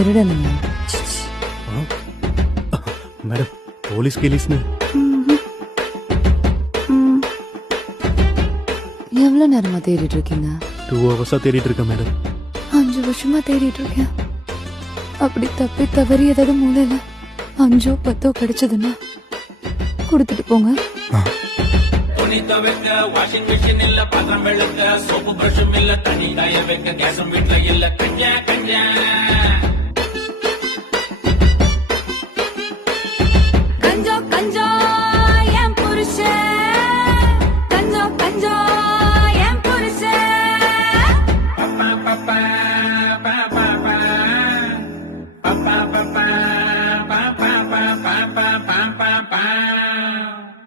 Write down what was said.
திருடனுங்க. Madam police கீலீஸ்னு எவ்வளவு நேரமா தேடிட்டு இருக்கீங்க? 2 hours தேடிட்டு இருக்கேன் மேடம். 5 வருஷமா தேடிட்டு இருக்கேன். அப்படி தப்பி தவறி ஏதாவது மூலையில 5 10 கிடைச்சதுன்னா கொடுத்துட்டு போங்க. துணி துவைக்க வாஷிங் மிஷின் இல்ல, பாத்திரம் வெளுக்க சோப்பு பிரஷும் இல்ல, தண்ணி காய வைக்க கேஸும் வீட்டுல இல்ல. கஞ்சா கஞ்சா கஞ்சோ கஞ்சோ என் புருஷன், கஞ்சோ கஞ்சோ என் புருஷன். பப்பா பப்பா பாப்பா பப்பா பப்பா பாப்பா பாப்பா பாப்பா பாப்பா